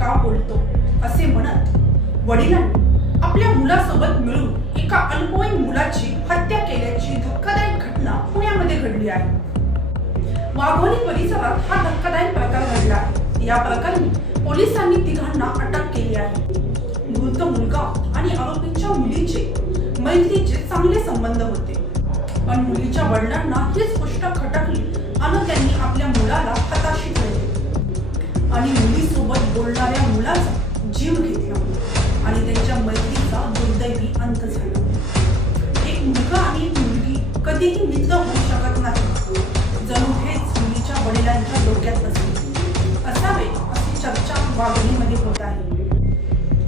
का बोलतो? असे म्हणत वडिलांनी आपल्या मुलासोबत मिळून एका अल्पवयीन मुलाची हत्या केल्याची धक्कादायक घटना पुण्यामध्ये घडली आहे. वाघोली परिसरात हा धक्कादायक प्रकार घडला आहे. या प्रकरणी पोलिसांनी तिघांना अटक केली आहे. मृत मुलगा आणि आरोपींच्या मुलीचे मैत्रीचे चांगले संबंध होते. पण मुलीच्या वडिलांना हीच गोष्ट खटकली आणि त्यांनी आपल्या मुलाला कधीही मित्र होऊ शकत नाही जणू हेच मुलीच्या वडिलांच्या डोक्यात बसले असावे अशी चर्चा वाघणीमध्ये होत आहे.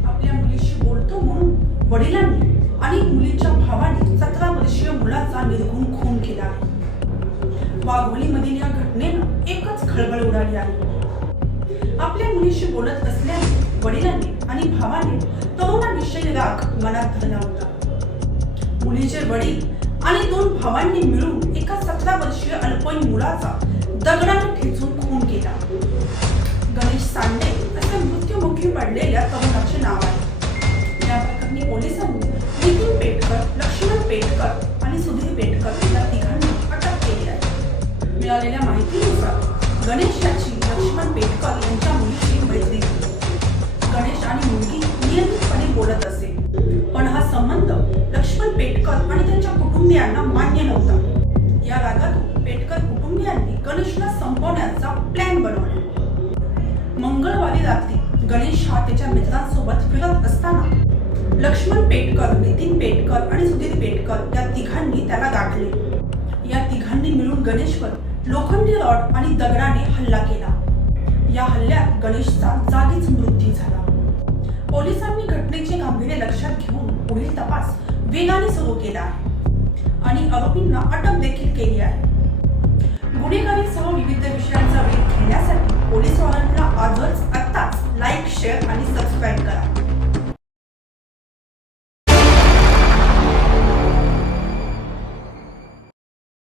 आपल्या मुलीशी बोलतो म्हणून वडिलांनी आणि मुलीच्या भावाने सतरा वर्षीय मुलाचा निर्गुण खून केला आहे. वाघोलीमधील या घटनेनं एकच खळबळ उडाली आहे. आपल्या मुलीशी बोलत असल्याने वडिलांनी आणि भावाने तरुणाविषयी राग मनात धरला होता. मुलीचे वडील आणि दोन भावांनी मिळून एका सतरा वर्षीय अल्पवयीन मुलाचा दगडाने ठेचून खून केला. गणेश सांडे असे मृत्युमुखी पडलेल्या तरुणाचे नाव आहे. या प्रकरणी पोलिसांनी नितीन पेटकर लक्ष्मण पेटकर आणि सुधीर पेटकर या तिघांना अटक केली आहे. मिळालेल्या माहितीनुसार गणेश याची लक्ष्मण पेटकर यांच्या मुलीची मैत्री गणेश आणि मुलगी नियमितपणे बोलत असे. पण हा संबंध लक्ष्मण पेटकर आणि कुटुंबियांना मान्य नव्हता. या रागात पेटकर कुटुंबियांनी गणेशला संपवण्याचा प्लॅन बनवला. मंगळवारी रात्री गणेश हा त्याच्या मित्रांसोबत फिरत असताना लक्ष्मण पेटकर नितीन पेटकर आणि सुधीर पेटकर या तिघांनी त्याला गाठले. या तिघांनी मिळून गणेशवर लोखंडी रॉड आणि दगडाने हल्ला केला. या हल्ल्यात गणेशचा जागीच मृत्यू झाला. पोलिसांनी घटनेचे गांभीर्य लक्षात घेऊन पुढील तपास वेगाने सुरू केला. आहे आणि आरोपींना अटक देखील केली आहे. गुन्हेगारीसह विविध विषयांचा वेध घेण्यासाठी पोलीस वाहनांना आजच